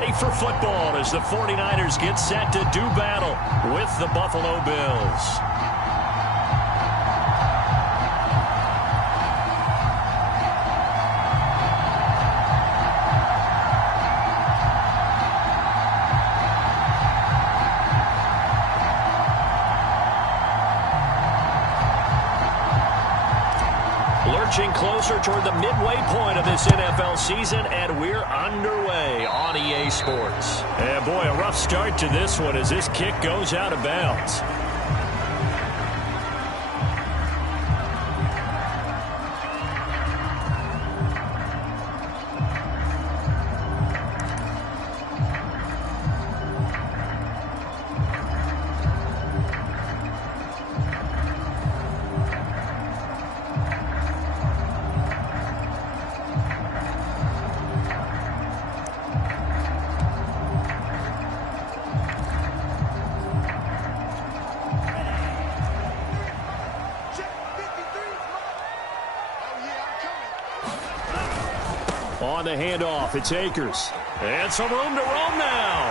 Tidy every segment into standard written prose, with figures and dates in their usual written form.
ready for football as the 49ers get set to do battle with the Buffalo Bills. Lurching closer toward the midway point of this NFL season, and we're underway on EA Sports. And boy, a rough start to this one as this kick goes out of bounds. On the handoff, it's Akers. And some room to roam now.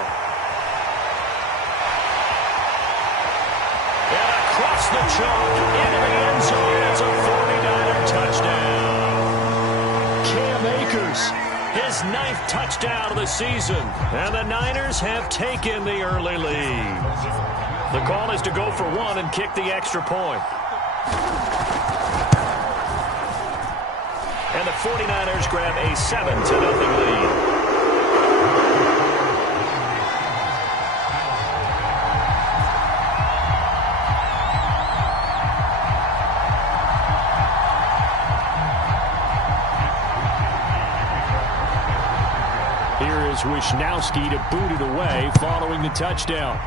And across the chalk into the end zone. It's a 49er touchdown. Cam Akers, his 9th touchdown of the season. And the Niners have taken the early lead. The call is to go for one and kick the extra point. And the 49ers grab a 7-0 lead. Here is Wisnowski to boot it away following the touchdown.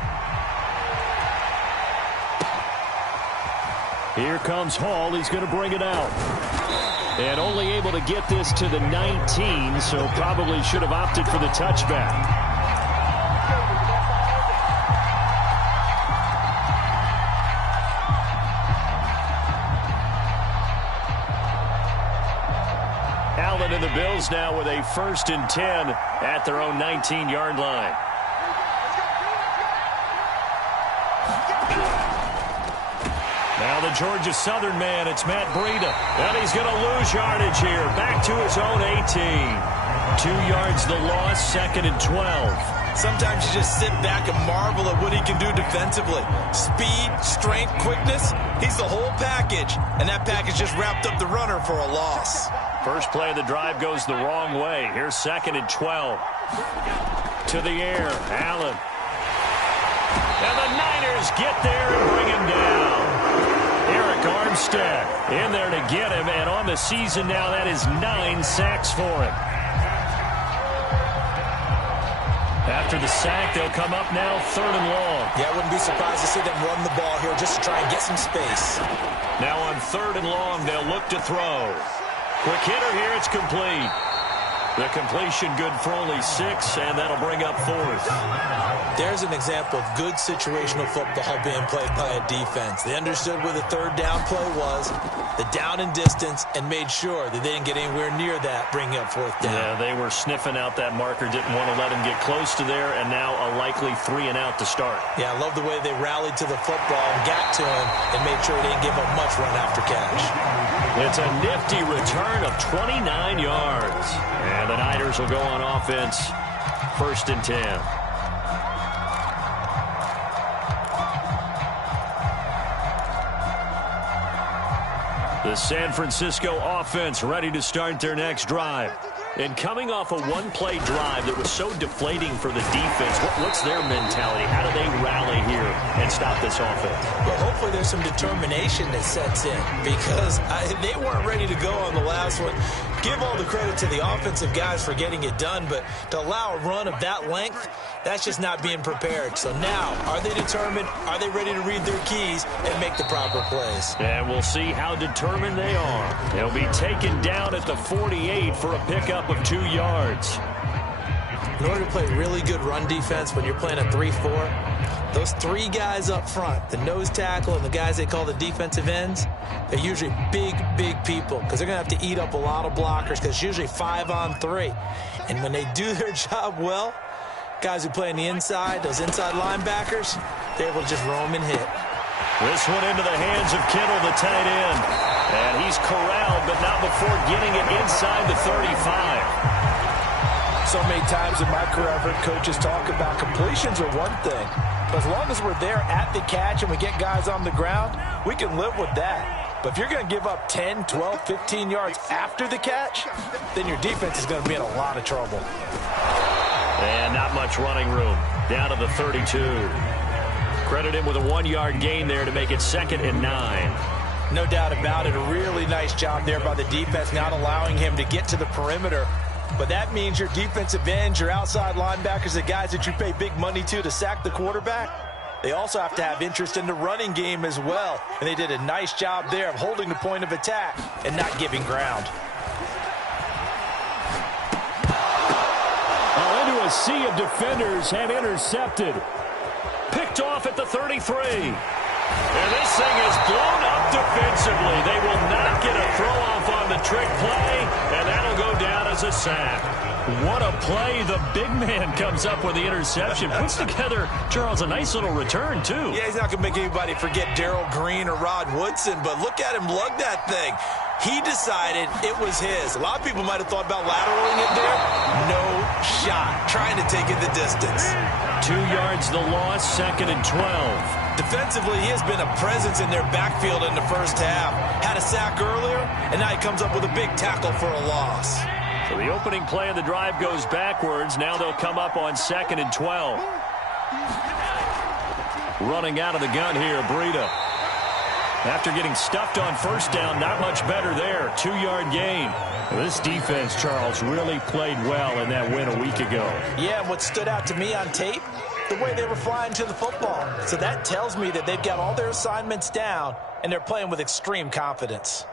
Here comes Hall. He's going to bring it out. And only able to get this to the 19, so probably should have opted for the touchback. Allen and the Bills now with a 1st and 10 at their own 19-yard line. Now the Georgia Southern man, it's Matt Breida. And he's going to lose yardage here. Back to his own 18. 2 yards the loss, 2nd and 12. Sometimes you just sit back and marvel at what he can do defensively. Speed, strength, quickness. He's the whole package. And that package just wrapped up the runner for a loss. First play of the drive goes the wrong way. Here's 2nd and 12. To the air, Allen. And the Niners get there and bring him down. Eric Armstead in there to get him, and on the season now, that is 9 sacks for him. After the sack, they'll come up now 3rd and long. Yeah, I wouldn't be surprised to see them run the ball here just to try and get some space. Now on 3rd and long, they'll look to throw. Quick hitter here, it's complete. The completion good for only 6, and that'll bring up 4th. There's an example of good situational football being played by a defense. They understood where the 3rd down play was, the down and distance, and made sure that they didn't get anywhere near that, bringing up 4th down. Yeah, they were sniffing out that marker, didn't want to let him get close to there, and now a likely 3 and out to start. Yeah, I love the way they rallied to the football and got to him and made sure he didn't give up much run after catch. It's a nifty return of 29 yards. And the Niners will go on offense, 1st and 10. The San Francisco offense ready to start their next drive. And coming off a one-play drive that was so deflating for the defense, what's their mentality? How do they rally here and stop this offense? Well, hopefully there's some determination that sets in because they weren't ready to go on the last one. Give all the credit to the offensive guys for getting it done, but to allow a run of that length, that's just not being prepared. So now, are they determined? Are they ready to read their keys and make the proper plays? And we'll see how determined they are. They'll be taken down at the 48 for a pickup of 2 yards. In order to play really good run defense when you're playing a 3-4, those 3 guys up front, the nose tackle and the guys they call the defensive ends, they're usually big people because they're going to have to eat up a lot of blockers because it's usually 5 on 3. And when they do their job well, Guys who play on the inside, those inside linebackers, they're able to just roam and hit. This one into the hands of Kittle, the tight end. And he's corralled, but not before getting it inside the 35. So many times in my career, I've heard coaches talk about completions are one thing. But as long as we're there at the catch and we get guys on the ground, we can live with that. But if you're going to give up 10, 12, 15 yards after the catch, then your defense is going to be in a lot of trouble. And not much running room. Down to the 32. Credit him with a 1-yard gain there to make it 2nd and 9. No doubt about it. A really nice job there by the defense, not allowing him to get to the perimeter. But that means your defensive ends, your outside linebackers, the guys that you pay big money to sack the quarterback, they also have to have interest in the running game as well. And they did a nice job there of holding the point of attack and not giving ground. Into a sea of defenders and intercepted. Picked off at the 33. And this thing is blown up defensively. They will not get a throw-off on the trick play, and that'll go down as a sack. What a play. The big man comes up with the interception. Puts together, Charles, a nice little return, too. Yeah, he's not going to make anybody forget Darrell Green or Rod Woodson, but look at him lug that thing. He decided it was his. A lot of people might have thought about lateraling it there. No shot. Trying to take it the distance. 2 yards the loss, 2nd and 12. Defensively, he has been a presence in their backfield in the first half. Had a sack earlier, and now he comes up with a big tackle for a loss. So the opening play of the drive goes backwards. Now they'll come up on 2nd and 12. Running out of the gun here, Breida. After getting stuffed on first down, not much better there. 2-yard gain. This defense, Charles, really played well in that win a week ago. Yeah, and what stood out to me on tape, the way they were flying to the football. So that tells me that they've got all their assignments down, and they're playing with extreme confidence.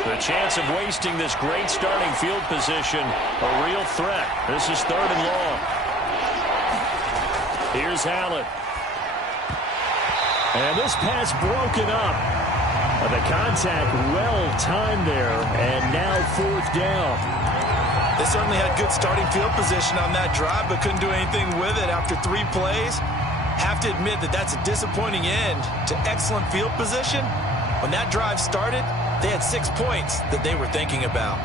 The chance of wasting this great starting field position, a real threat. This is 3rd and long. Here's Allen. And this pass broken up. The contact well-timed there, and now 4th down. They certainly had good starting field position on that drive, but couldn't do anything with it after 3 plays. Have to admit that that's a disappointing end to excellent field position. When that drive started, they had 6 points that they were thinking about.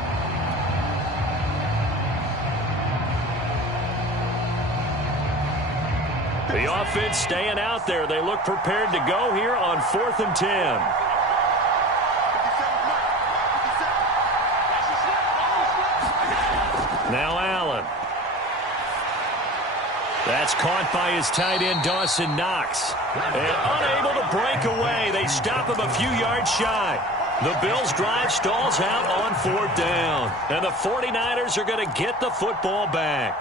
The offense staying out there. They look prepared to go here on 4th and 10. Now Allen. That's caught by his tight end, Dawson Knox. And unable to break away. They stop him a few yards shy. The Bills' drive stalls out on 4th down. And the 49ers are going to get the football back.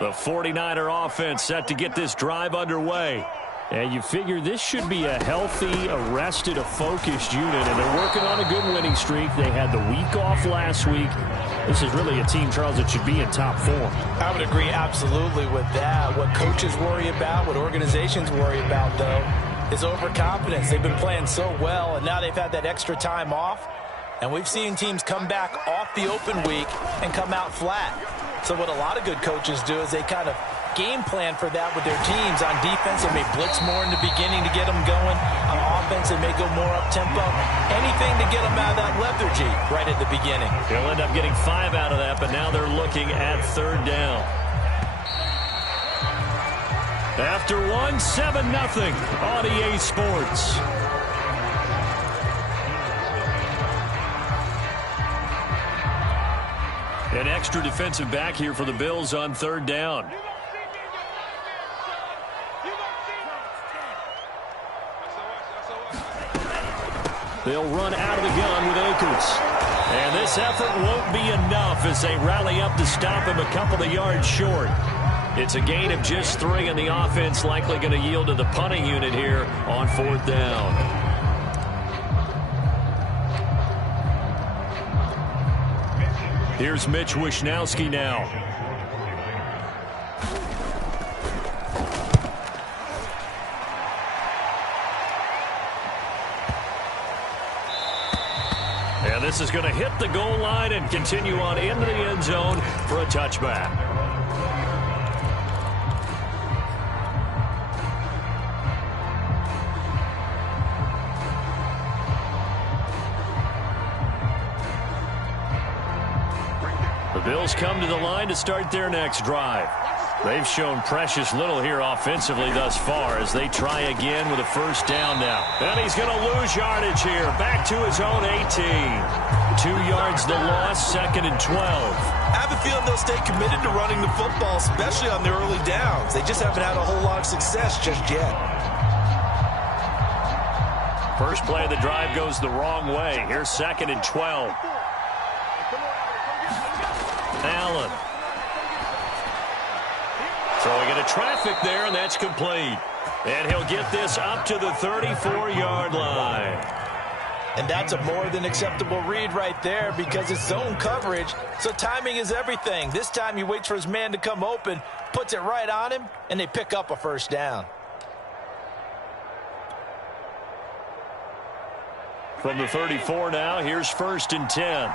The 49er offense set to get this drive underway. And you figure this should be a healthy, a rested, a focused unit. And they're working on a good winning streak. They had the week off last week. This is really a team, Charles, that should be in top form. I would agree absolutely with that. What coaches worry about, what organizations worry about, though, is overconfidence. They've been playing so well, and now they've had that extra time off. And we've seen teams come back off the open week and come out flat. So what a lot of good coaches do is they kind of game plan for that with their teams. On defense, they may blitz more in the beginning to get them going. On offense, they may go more up-tempo. Anything to get them out of that lethargy right at the beginning. They'll end up getting 5 out of that, but now they're looking at 3rd down. After 7-0 on EA Sports. An extra defensive back here for the Bills on 3rd down. They'll run out of the gun with Akers. And this effort won't be enough as they rally up to stop him a couple of yards short. It's a gain of just 3, and the offense likely going to yield to the punting unit here on 4th down. Here's Mitch Wishnowsky now. This is going to hit the goal line and continue on into the end zone for a touchback. The Bills come to the line to start their next drive. They've shown precious little here offensively thus far as they try again with a first down now. And he's going to lose yardage here. Back to his own 18. 2 yards the loss, 2nd and 12. I have a feeling they'll stay committed to running the football, especially on the early downs. They just haven't had a whole lot of success just yet. First play of the drive goes the wrong way. Here's 2nd and 12. Allen. Throwing into traffic there, and that's complete. And he'll get this up to the 34-yard line. And that's a more than acceptable read right there because it's zone coverage, so timing is everything. This time he waits for his man to come open, puts it right on him, and they pick up a first down. From the 34 now, here's 1st and 10.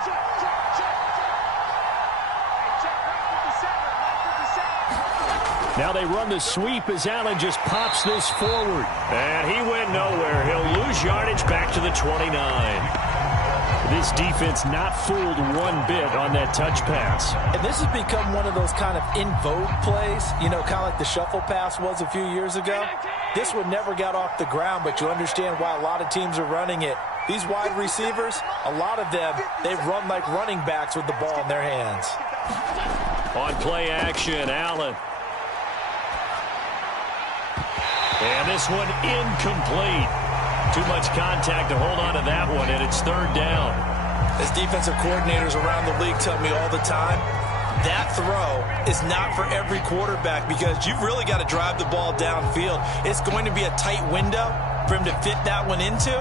Now they run the sweep as Allen just pops this forward. And he went nowhere. He'll lose yardage back to the 29. This defense not fooled one bit on that touch pass. And this has become one of those kind of in vogue plays, you know, kind of like the shuffle pass was a few years ago. This one never got off the ground, but you understand why a lot of teams are running it. These wide receivers, a lot of them, they run like running backs with the ball in their hands. On play action, Allen. And this one incomplete. Too much contact to hold on to that one, and it's 3rd down. As defensive coordinators around the league tell me all the time, that throw is not for every quarterback because you've really got to drive the ball downfield. It's going to be a tight window for him to fit that one into.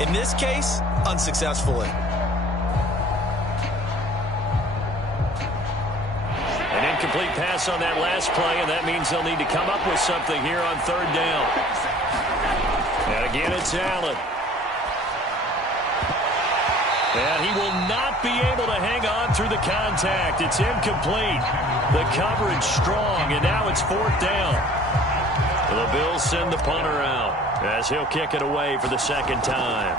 In this case, unsuccessfully. An incomplete pass on that last play, and that means they'll need to come up with something here on 3rd down. And again, it's Allen. And he will not be able to hang on through the contact. It's incomplete. The coverage strong, and now it's 4th down. The Bills send the punter out as he'll kick it away for the 2nd time.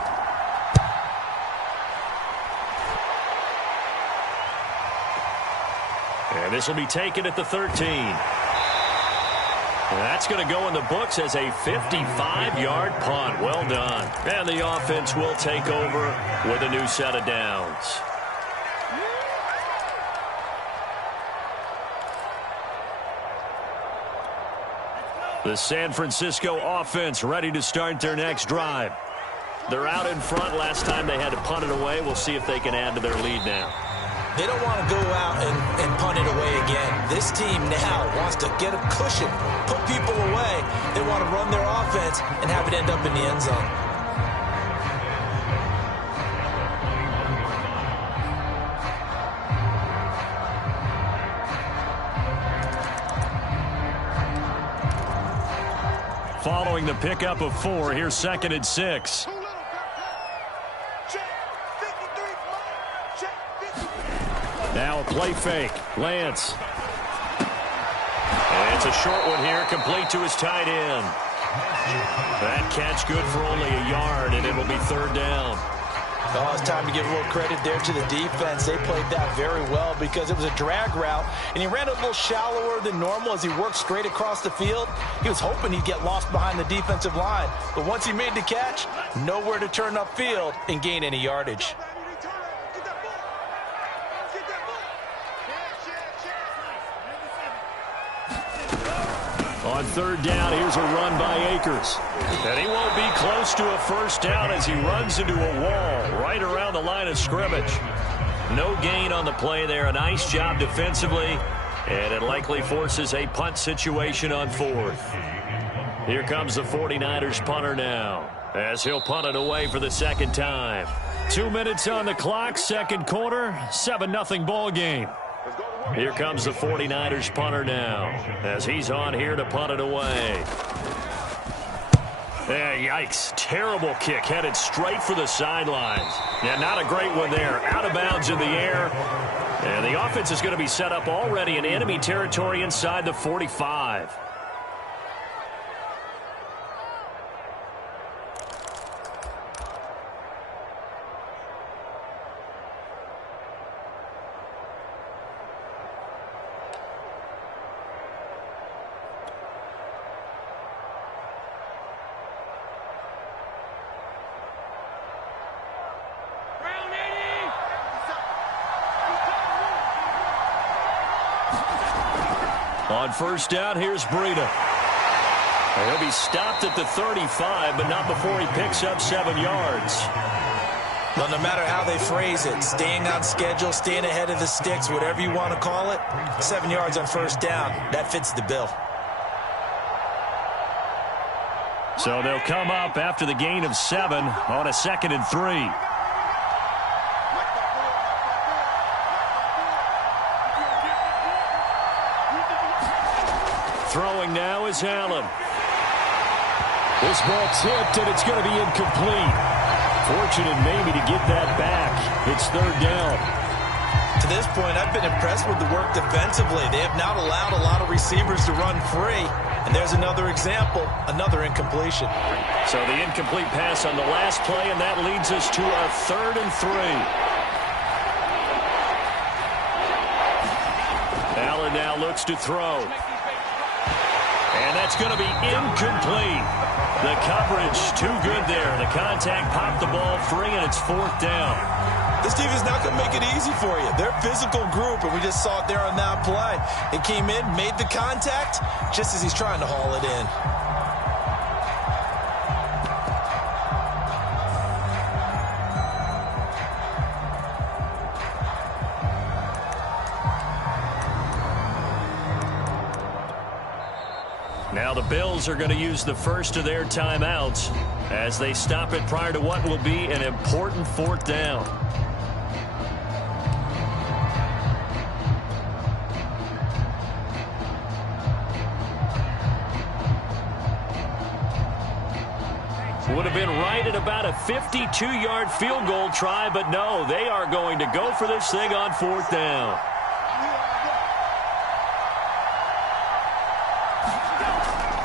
And this will be taken at the 13. And that's going to go in the books as a 55-yard punt. Well done. And the offense will take over with a new set of downs. The San Francisco offense ready to start their next drive. They're out in front. Last time they had to punt it away. We'll see if they can add to their lead now. They don't want to go out and punt it away again. This team now wants to get a cushion, put people away. They want to run their offense and have it end up in the end zone. Following the pickup of 4, here's 2nd and 6. Now a play fake. Lance. And it's a short one here, complete to his tight end. That catch good for only a yard, and it'll be 3rd down. Oh, it's time to give a little credit there to the defense. They played that very well because it was a drag route, and he ran a little shallower than normal as he worked straight across the field. He was hoping he'd get lost behind the defensive line, but once he made the catch, nowhere to turn upfield and gain any yardage. On 3rd down, here's a run by Akers. And he won't be close to a first down as he runs into a wall right around the line of scrimmage. No gain on the play there. A nice job defensively, and it likely forces a punt situation on 4th. Here comes the 49ers punter now as he'll punt it away for the 2nd time. 2 minutes on the clock, 2nd quarter, 7-0 ball game. Here comes the 49ers punter now as he's on here to punt it away. Yeah, yikes. Terrible kick headed straight for the sidelines. Yeah, not a great one there. Out of bounds in the air. And the offense is going to be set up already in enemy territory inside the 45. On first down, here's Breida. He'll be stopped at the 35, but not before he picks up 7 yards. Well, no matter how they phrase it, staying on schedule, staying ahead of the sticks, whatever you want to call it, 7 yards on first down, that fits the bill. So they'll come up after the gain of 7 on a 2nd and 3. Throwing now is Allen. This ball tipped, and it's going to be incomplete. Fortunate maybe to get that back. It's 3rd down. To this point, I've been impressed with the work defensively. They have not allowed a lot of receivers to run free. And there's another example, another incompletion. So the incomplete pass on the last play, and that leads us to a 3rd and 3. Allen now looks to throw. And that's going to be incomplete. The coverage too good there. The contact popped the ball free, and it's 4th down. This team is not going to make it easy for you. They're a physical group, and we just saw it there on that play. It came in, made the contact, just as he's trying to haul it in. Now the Bills are going to use the first of their timeouts as they stop it prior to what will be an important 4th down. Would have been right at about a 52-yard field goal try, but no, they are going to go for this thing on 4th down.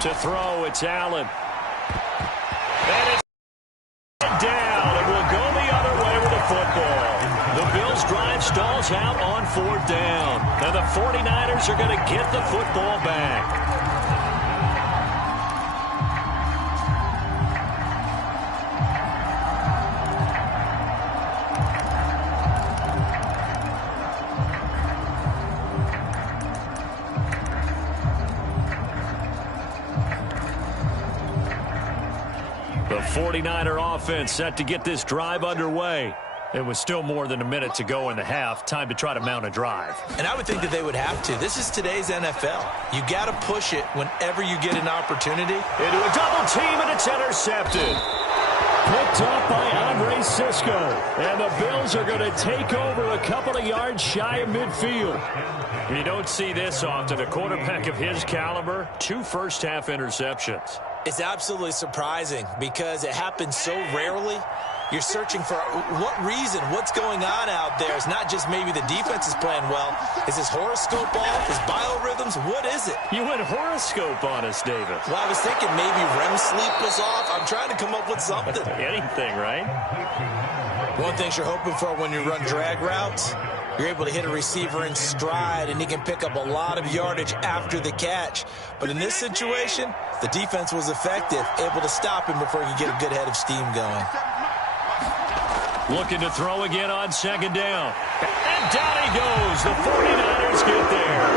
To throw, it's Allen. And it's down, and will go the other way with the football. The Bills' drive stalls out on 4th down. And the 49ers are going to get the football back. The 49er offense set to get this drive underway. It was still more than a minute to go in the half. Time to try to mount a drive. And I would think that they would have to. This is today's NFL. You got to push it whenever you get an opportunity. Into a double team, and it's intercepted. Picked up by Andre Cisco. And the Bills are going to take over a couple of yards shy of midfield. You don't see this often. A quarterback of his caliber, 2 first-half interceptions. It's absolutely surprising because it happens so rarely. You're searching for what reason, what's going on out there. It's not just maybe the defense is playing well. Is his horoscope off? His biorhythms? What is it? You went horoscope on us, David. Well, I was thinking maybe REM sleep was off. I'm trying to come up with something. Anything, right? One thing you're hoping for when you run drag routes, you're able to hit a receiver in stride, and he can pick up a lot of yardage after the catch. But in this situation, the defense was effective, able to stop him before he could get a good head of steam going. Looking to throw again on 2nd down. And down he goes. The 49ers get there.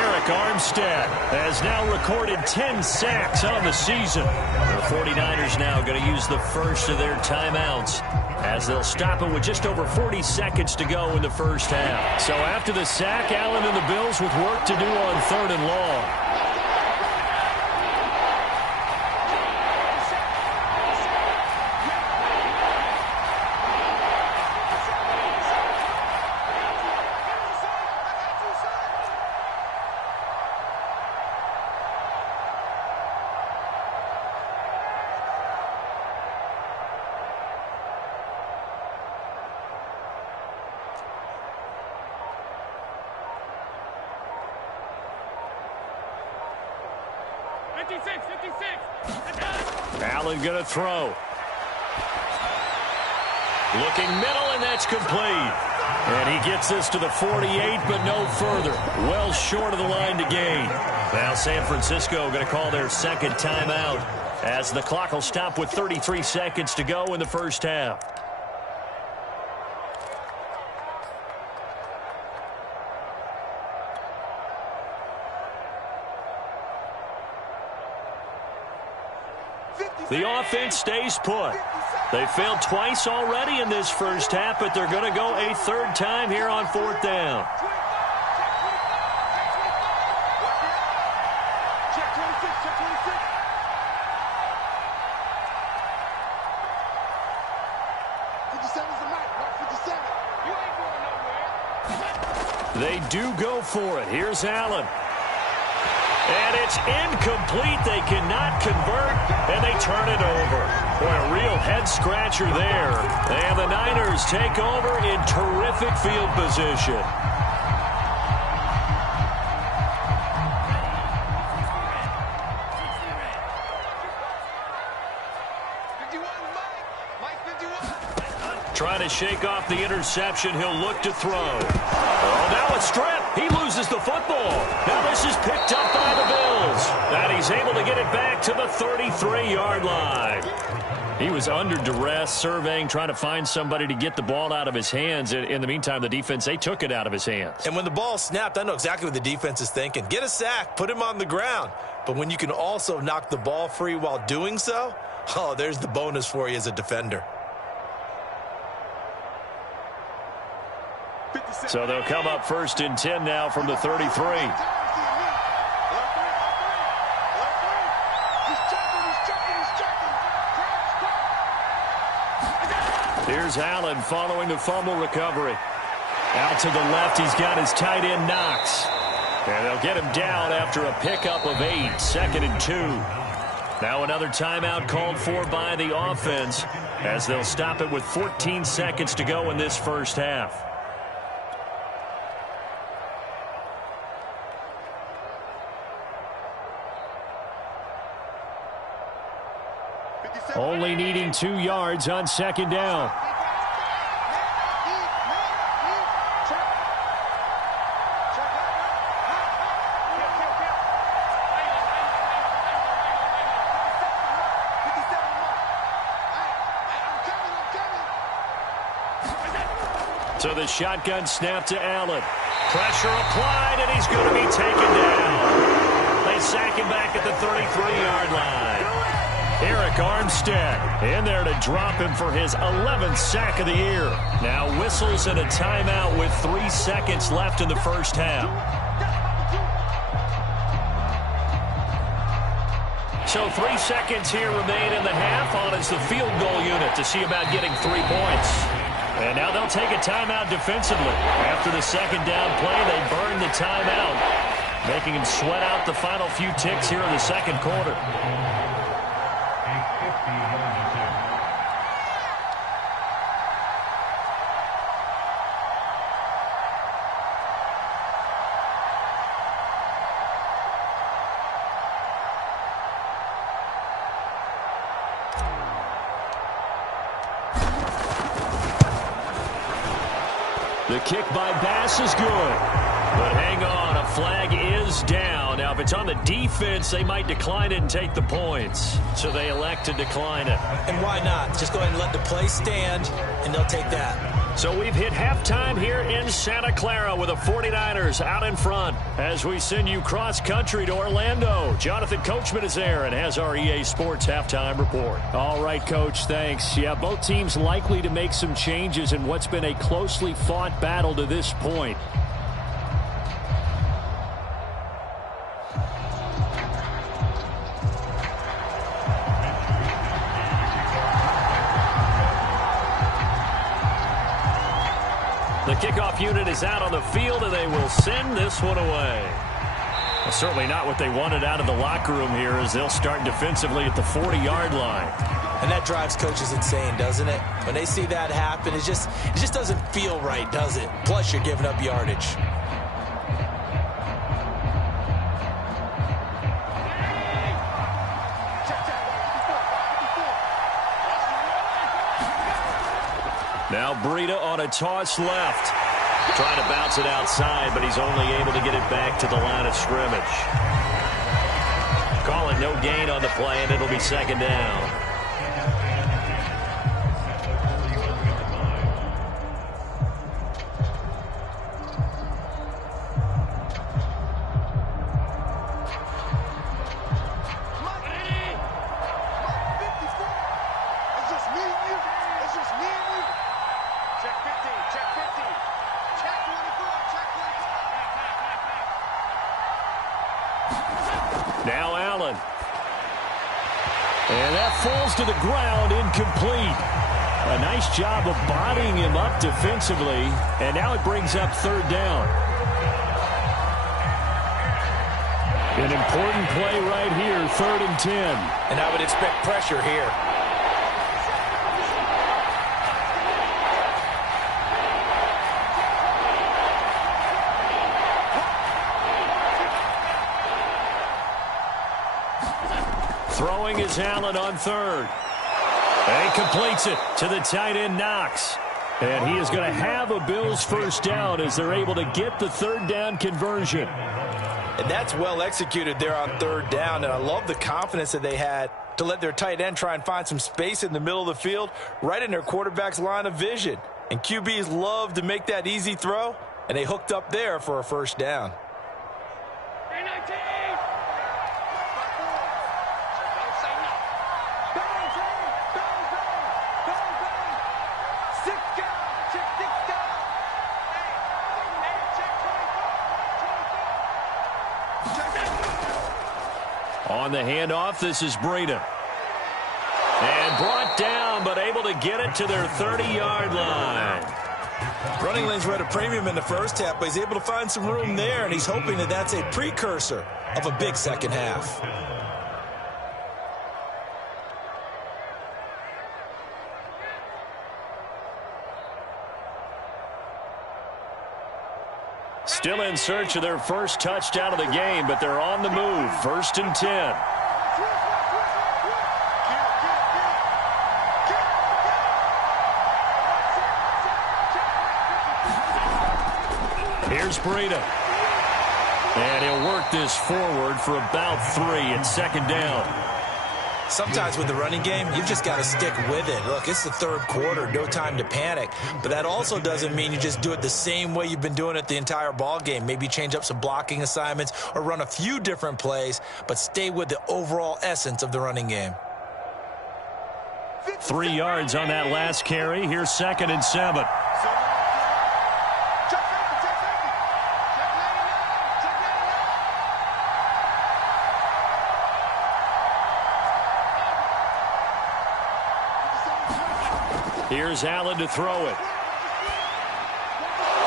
Eric Armstead has now recorded 10 sacks on the season. The 49ers now going to use the first of their timeouts as they'll stop it with just over 40 seconds to go in the first half. So after the sack, Allen and the Bills with work to do on 3rd and long. Allen going to throw. Looking middle, and that's complete. And he gets this to the 48, but no further. Well short of the line to gain. Now San Francisco going to call their second timeout as the clock will stop with 33 seconds to go in the first half. The offense stays put. They failed twice already in this first half, but they're going to go a third time here on fourth down. They do go for it. Here's Allen. And it's incomplete. They cannot convert, and they turn it over. Boy, a real head-scratcher there. And the Niners take over in terrific field position. Trying to shake off the interception. He'll look to throw. Oh, now a strip. He loses the football. Now this is picked up by the Bills. And he's able to get it back to the 33-yard line. He was under duress, surveying, trying to find somebody to get the ball out of his hands. In the meantime, the defense, they took it out of his hands. And when the ball snapped, I know exactly what the defense is thinking. Get a sack, put him on the ground. But when you can also knock the ball free while doing so, oh, there's the bonus for you as a defender. So they'll come up first and 10 now from the 33. Here's Allen following the fumble recovery. Out to the left, he's got his tight end Knox. And they'll get him down after a pickup of 8, 2nd and 2. Now another timeout called for by the offense as they'll stop it with 14 seconds to go in this first half. Only needing 2 yards on second down. So the shotgun snap to Allen. Pressure applied, and he's going to be taken down. They sack him back at the 33-yard line. Eric Armstead in there to drop him for his 11th sack of the year. Now whistles and a timeout with 3 seconds left in the first half. So 3 seconds here remain in the half on as the field goal unit to see about getting 3 points. And now they'll take a timeout defensively. After the second down play, they burn the timeout, making him sweat out the final few ticks here in the second quarter. The kick by Bass is good. But hang on, a flag is down. Now, if it's on the defense, they might decline it and take the points. So they elect to decline it. And why not? Just go ahead and let the play stand, and they'll take that. So we've hit halftime here in Santa Clara with the 49ers out in front. As we send you cross-country to Orlando, Jonathan Coachman is there and has our EA Sports halftime report. All right, Coach, thanks. Yeah, both teams likely to make some changes in what's been a closely fought battle to this point. The kickoff unit is out on the field, and they will send this one away. Well, certainly not what they wanted out of the locker room here, as they'll start defensively at the 40-yard line. And that drives coaches insane, doesn't it? When they see that happen, it just doesn't feel right, does it? Plus, you're giving up yardage. Now Breida on a toss left. Trying to bounce it outside, but he's only able to get it back to the line of scrimmage. Call it no gain on the play, and it'll be second down. Now Allen. And that falls to the ground, incomplete. A nice job of bodying him up defensively. And now it brings up third down. An important play right here, 3rd and 10. And I would expect pressure here. Throwing is Allen on 3rd. And he completes it to the tight end, Knox. And he is going to have a Bills first down as they're able to get the 3rd down conversion. And that's well executed there on 3rd down. And I love the confidence that they had to let their tight end try and find some space in the middle of the field, right in their quarterback's line of vision. And QBs love to make that easy throw, and they hooked up there for a first down. On the handoff, this is Breida. And brought down, but able to get it to their 30-yard line. Running lanes were at a premium in the first half, but he's able to find some room there, and he's hoping that that's a precursor of a big second half. Still in search of their first touchdown of the game, but they're on the move. 1st and 10. Here's Breida. And he'll work this forward for about 3 at 2nd down. Sometimes with the running game, you've just got to stick with it. Look, it's the 3rd quarter, no time to panic. But that also doesn't mean you just do it the same way you've been doing it the entire ball game. Maybe change up some blocking assignments or run a few different plays, but stay with the overall essence of the running game. 3 yards on that last carry. Here's 2nd and 7. Here's Allen to throw it.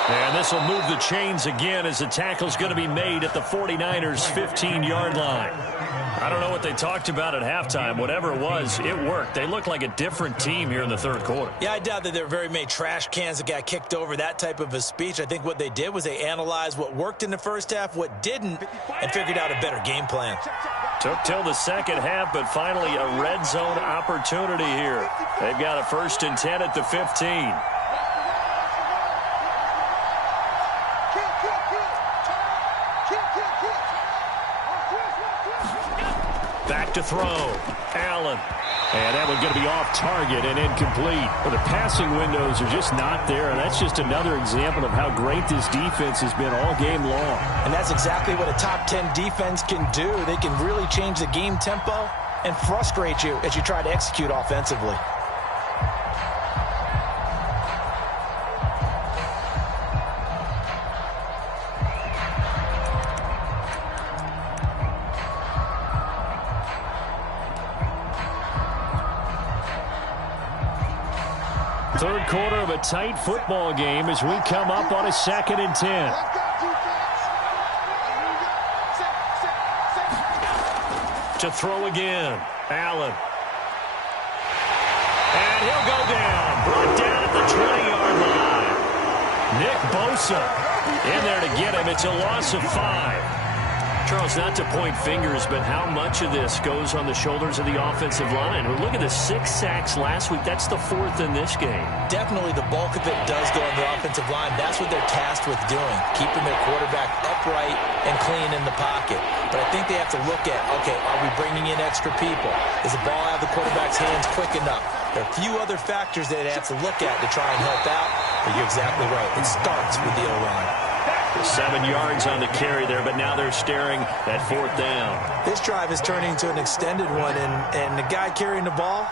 And this will move the chains again as the tackle's going to be made at the 49ers' 15-yard line. I don't know what they talked about at halftime. Whatever it was, it worked. They look like a different team here in the 3rd quarter. Yeah, I doubt that there were very many trash cans that got kicked over, that type of a speech. I think what they did was they analyzed what worked in the first half, what didn't, and figured out a better game plan. Took till the second half, but finally a red zone opportunity here. They've got a 1st and 10 at the 15. Back to throw. Allen. And that one's going to be off target and incomplete. Well, the passing windows are just not there, and that's just another example of how great this defense has been all game long. And that's exactly what a top 10 defense can do. They can really change the game tempo and frustrate you as you try to execute offensively. Third quarter of a tight football game as we come up on a 2nd and 10. To throw again, Allen. And he'll go down. Brought down at the 20-yard line. Nick Bosa in there to get him. It's a loss of 5. Charles, not to point fingers, but how much of this goes on the shoulders of the offensive line? Look at the 6 sacks last week. That's the 4th in this game. Definitely the bulk of it does go on the offensive line. That's what they're tasked with doing, keeping their quarterback upright and clean in the pocket. But I think they have to look at, okay, are we bringing in extra people? Is the ball out of the quarterback's hands quick enough? There are a few other factors that they have to look at to try and help out. But you're exactly right. It starts with the O-line. 7 yards on the carry there, but now they're staring at 4th down. This drive is turning into an extended one, and the guy carrying the ball,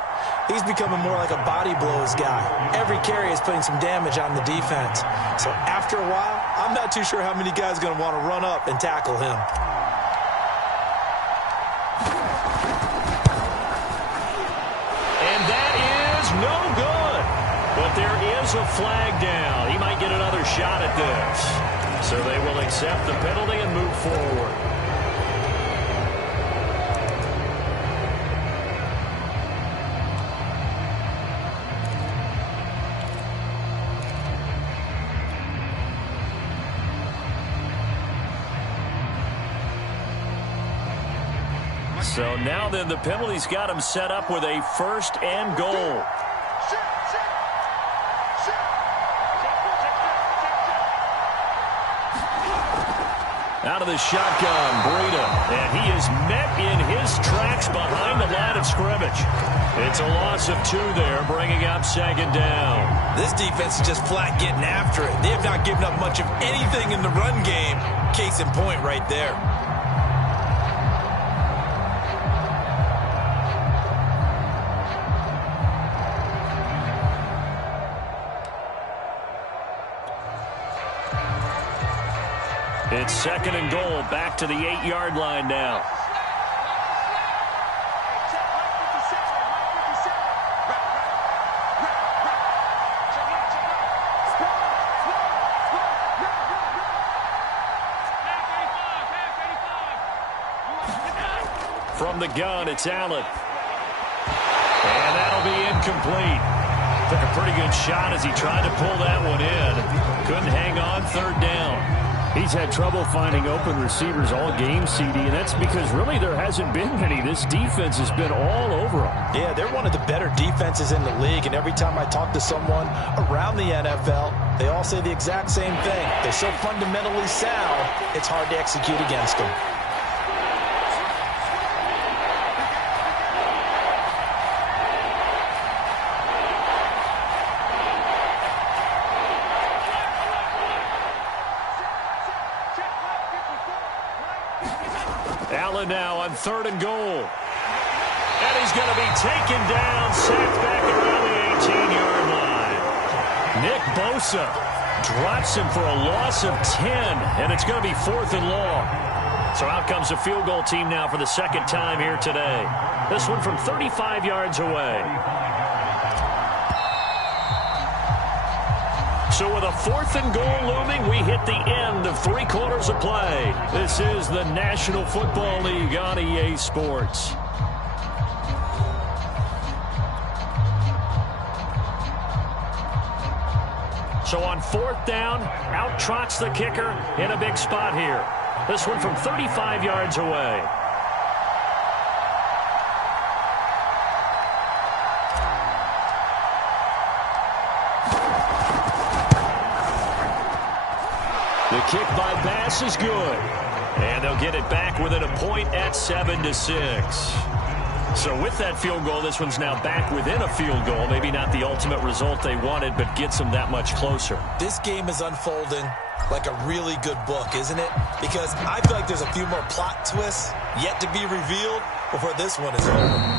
he's becoming more like a body blows guy. Every carry is putting some damage on the defense. So after a while, I'm not too sure how many guys are going to want to run up and tackle him. And that is no good. But there is a flag down. He might get another shot at this. So they will accept the penalty and move forward. So now then the penalty's got him set up with a 1st and goal. Out of the shotgun, Breida, and he is met in his tracks behind the line of scrimmage. It's a loss of 2 there, bringing up 2nd down. This defense is just flat getting after it. They have not given up much of anything in the run game. Case in point right there. It's 2nd and goal, back to the 8-yard line now. From the gun, it's Allen. And that'll be incomplete. Took a pretty good shot as he tried to pull that one in. Couldn't hang on, 3rd down. He's had trouble finding open receivers all game, CD, and that's because really there hasn't been many. This defense has been all over them. Yeah, they're one of the better defenses in the league, and every time I talk to someone around the NFL, they all say the exact same thing. They're so fundamentally sound, it's hard to execute against them. Allen now on 3rd and goal. And he's going to be taken down, sacked back around the 18-yard line. Nick Bosa drops him for a loss of 10, and it's going to be 4th and long. So out comes the field goal team now for the 2nd time here today. This one from 35 yards away. So with a 4th and goal looming, we hit the end of 3 quarters of play. This is the National Football League on EA Sports. So on 4th down, out trots the kicker in a big spot here. This one from 35 yards away. The kick by Bass is good. And they'll get it back within a point at 7-6. So with that field goal, this one's now back within a field goal. Maybe not the ultimate result they wanted, but gets them that much closer. This game is unfolding like a really good book, isn't it? Because I feel like there's a few more plot twists yet to be revealed before this one is over.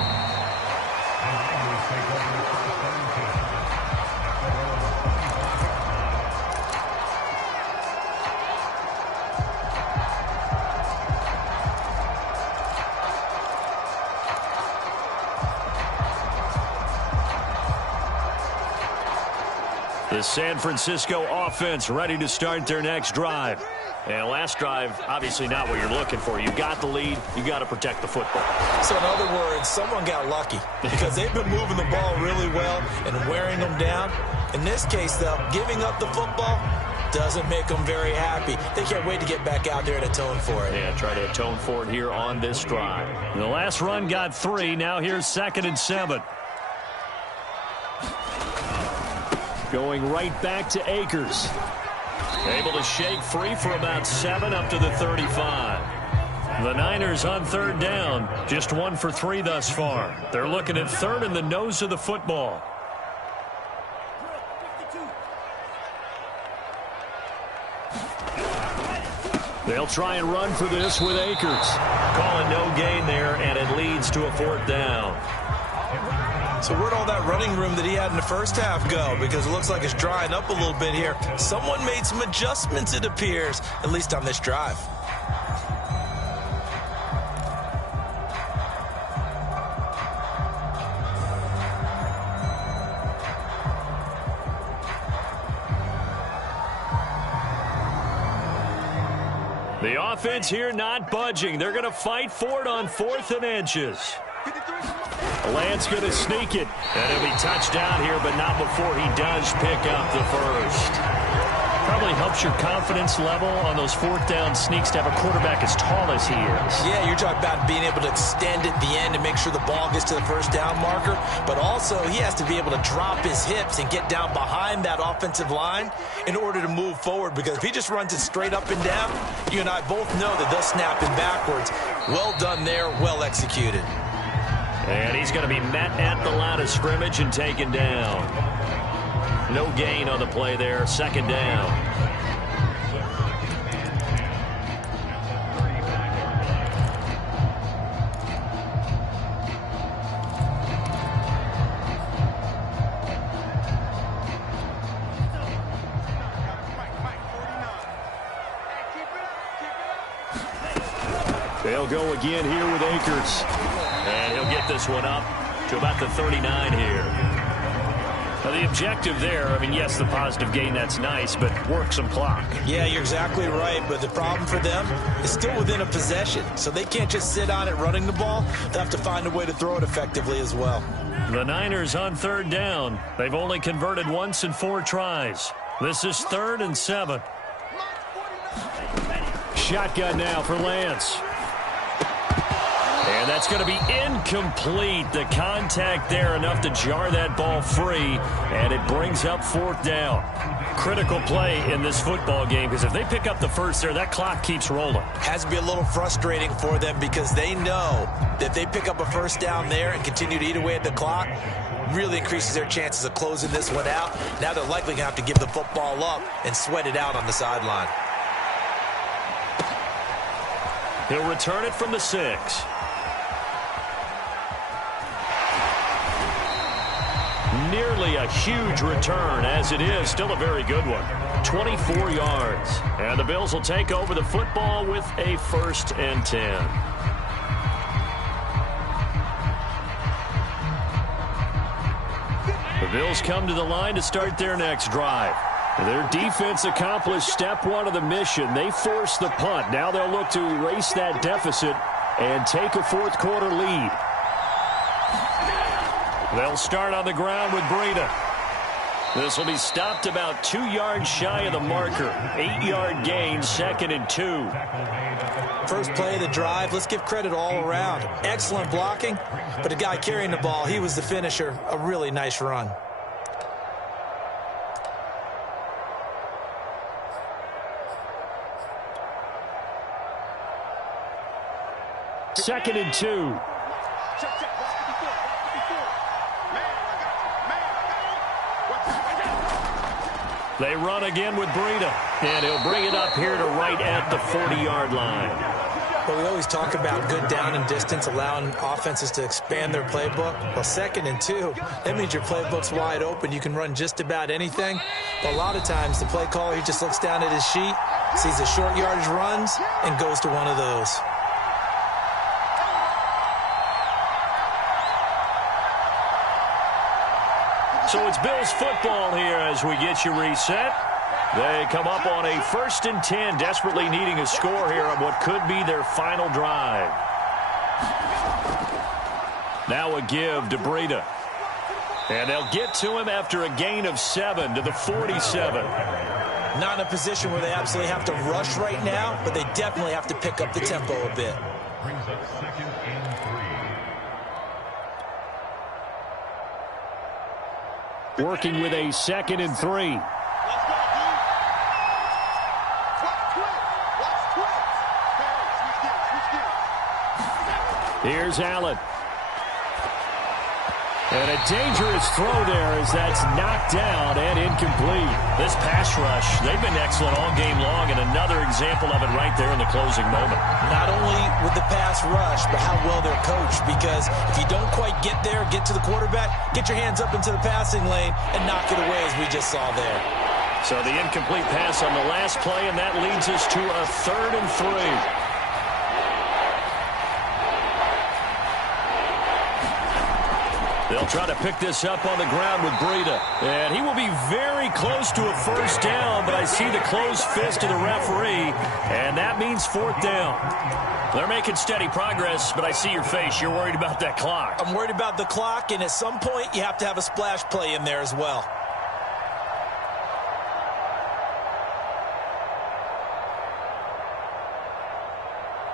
The San Francisco offense ready to start their next drive. And last drive, obviously not what you're looking for. You got the lead. You got to protect the football. So in other words, someone got lucky because they've been moving the ball really well and wearing them down. In this case, though, giving up the football, doesn't make them very happy. They can't wait to get back out there and atone for it. Yeah, try to atone for it here on this drive. The last run got 3. Now here's 2nd and 7. Going right back to Akers. Able to shake free for about 7 up to the 35. The Niners on 3rd down. Just 1 for 3 thus far. They're looking at 3rd in the nose of the football. They'll try and run for this with Akers. Calling no gain there, and it leads to a 4th down. So where'd all that running room that he had in the first half go? Because it looks like it's drying up a little bit here. Someone made some adjustments, it appears, at least on this drive. The offense here not budging. They're going to fight for it on 4th and inches. Lance going to sneak it. And it'll be touchdown here, but not before he does pick up the first. Probably helps your confidence level on those 4th down sneaks to have a quarterback as tall as he is. Yeah, you're talking about being able to extend at the end and make sure the ball gets to the first down marker. But also, he has to be able to drop his hips and get down behind that offensive line in order to move forward. Because if he just runs it straight up and down, you and I both know that they'll snap him backwards. Well done there, well executed. And he's going to be met at the line of scrimmage and taken down. No gain on the play there. 2nd down. They'll go again here with Akers. And he'll get this one up to about the 39 here. Now, the objective there, I mean, yes, the positive gain, that's nice, but work some clock. Yeah, you're exactly right, but the problem for them is still within a possession, so they can't just sit on it running the ball. They'll have to find a way to throw it effectively as well. The Niners on 3rd down. They've only converted once in 4 tries. This is 3rd and 7. Shotgun now for Lance. And that's going to be incomplete. The contact there enough to jar that ball free, and it brings up 4th down. Critical play in this football game, because if they pick up the first there, that clock keeps rolling. Has to be a little frustrating for them because they know that if they pick up a first down there and continue to eat away at the clock, really increases their chances of closing this one out. Now they're likely going to have to give the football up and sweat it out on the sideline. He'll return it from the 6. Nearly a huge return, as it is. Still a very good one. 24 yards. And the Bills will take over the football with a 1st and 10. The Bills come to the line to start their next drive. Their defense accomplished step 1 of the mission. They forced the punt. Now they'll look to erase that deficit and take a 4th quarter lead. They'll start on the ground with Breida. This will be stopped about 2 yards shy of the marker. 8-yard gain, 2nd and 2. First play of the drive, let's give credit all around. Excellent blocking, but the guy carrying the ball, he was the finisher. A really nice run. Second and 2. They run again with Breida, and he'll bring it up here to right at the 40-yard line. Well, we always talk about good down and distance, allowing offenses to expand their playbook. Well, 2nd and 2, that means your playbook's wide open. You can run just about anything. But a lot of times, the play caller, he just looks down at his sheet, sees the short yardage runs, and goes to one of those. So it's Bills football here as we get you reset. They come up on a 1st and 10, desperately needing a score here on what could be their final drive. Now a give to Breida. And they'll get to him after a gain of 7 to the 47. Not in a position where they absolutely have to rush right now, but they definitely have to pick up the tempo a bit. Brings up 2nd and 3. Working with a 2nd and 3. Here's Allen. And a dangerous throw there as that's knocked down and incomplete. This pass rush, they've been excellent all game long, and another example of it right there in the closing moment. Not only with the pass rush, but how well they're coached, because if you don't quite get there, get to the quarterback, get your hands up into the passing lane and knock it away as we just saw there. So the incomplete pass on the last play, and that leads us to a 3rd and 3. They'll try to pick this up on the ground with Breida. And he will be very close to a 1st down, but I see the closed fist of the referee, and that means 4th down. They're making steady progress, but I see your face. You're worried about that clock. I'm worried about the clock, and at some point you have to have a splash play in there as well.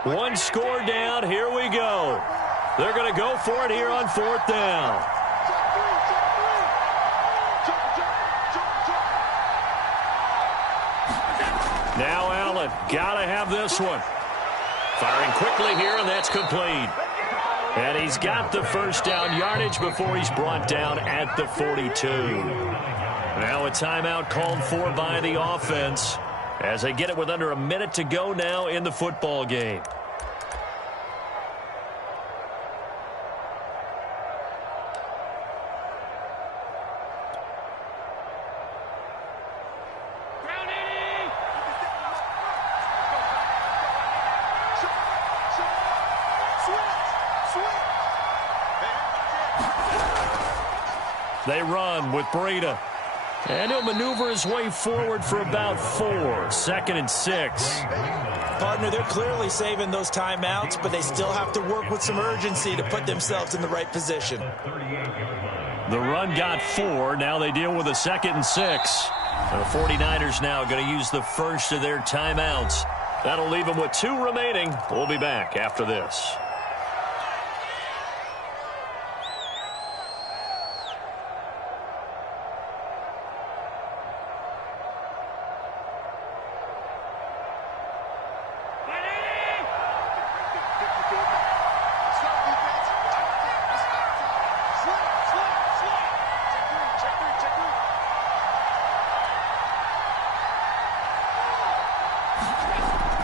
One score down. Here we go. They're going to go for it here on 4th down. Now Allen, got to have this one. Firing quickly here, and that's complete. And he's got the 1st down yardage before he's brought down at the 42. Now a timeout called for by the offense as they get it with under a minute to go now in the football game. They run with Breida. And he'll maneuver his way forward for about 4. 2nd and 6. Partner, they're clearly saving those timeouts, but they still have to work with some urgency to put themselves in the right position. The run got 4. Now they deal with a 2nd and 6. The 49ers now going to use the first of their timeouts. That'll leave them with 2 remaining. We'll be back after this.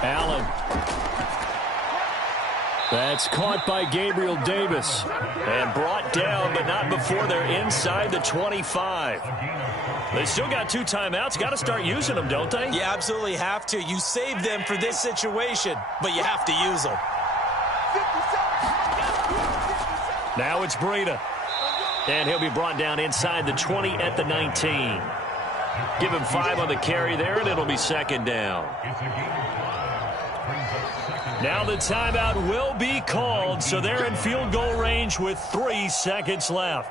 Allen. That's caught by Gabriel Davis and brought down, but not before they're inside the 25. They still got 2 timeouts. Got to start using them, don't they? You absolutely have to. You save them for this situation, but you have to use them. Now it's Breida. And he'll be brought down inside the 20 at the 19. Give him 5 on the carry there, and it'll be 2nd down. Now the timeout will be called, so they're in field goal range with 3 seconds left.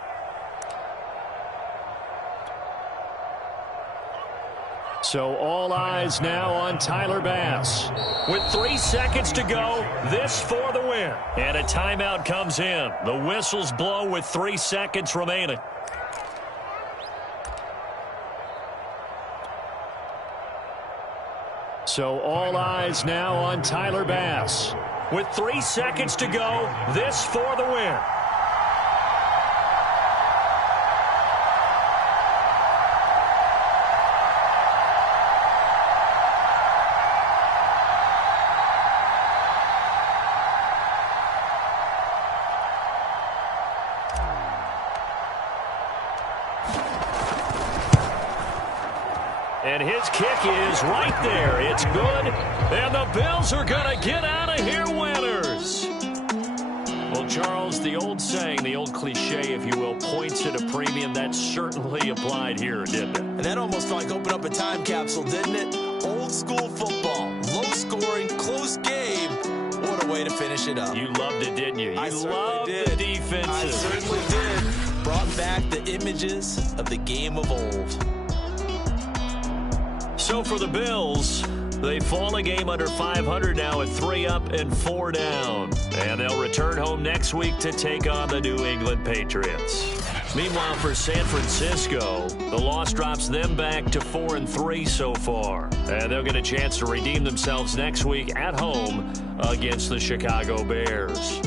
So all eyes now on Tyler Bass. With 3 seconds to go, this for the win. And a timeout comes in. The whistles blow with 3 seconds remaining. So all eyes now on Tyler Bass. With 3 seconds to go, this for the win. And his kick is right there. It's good. And the Bills are going to get out of here winners. Well, Charles, the old saying, the old cliche, if you will, points at a premium. That certainly applied here, didn't it? And that almost like opened up a time capsule, didn't it? Old school football. Low scoring, close game. What a way to finish it up. You loved it, didn't you? You loved the defenses. I certainly did. Brought back the images of the game of old. So So for the Bills, they fall a game under 500 now at 3 up and 4 down. And they'll return home next week to take on the New England Patriots. Meanwhile, for San Francisco, the loss drops them back to 4-3 so far. And they'll get a chance to redeem themselves next week at home against the Chicago Bears.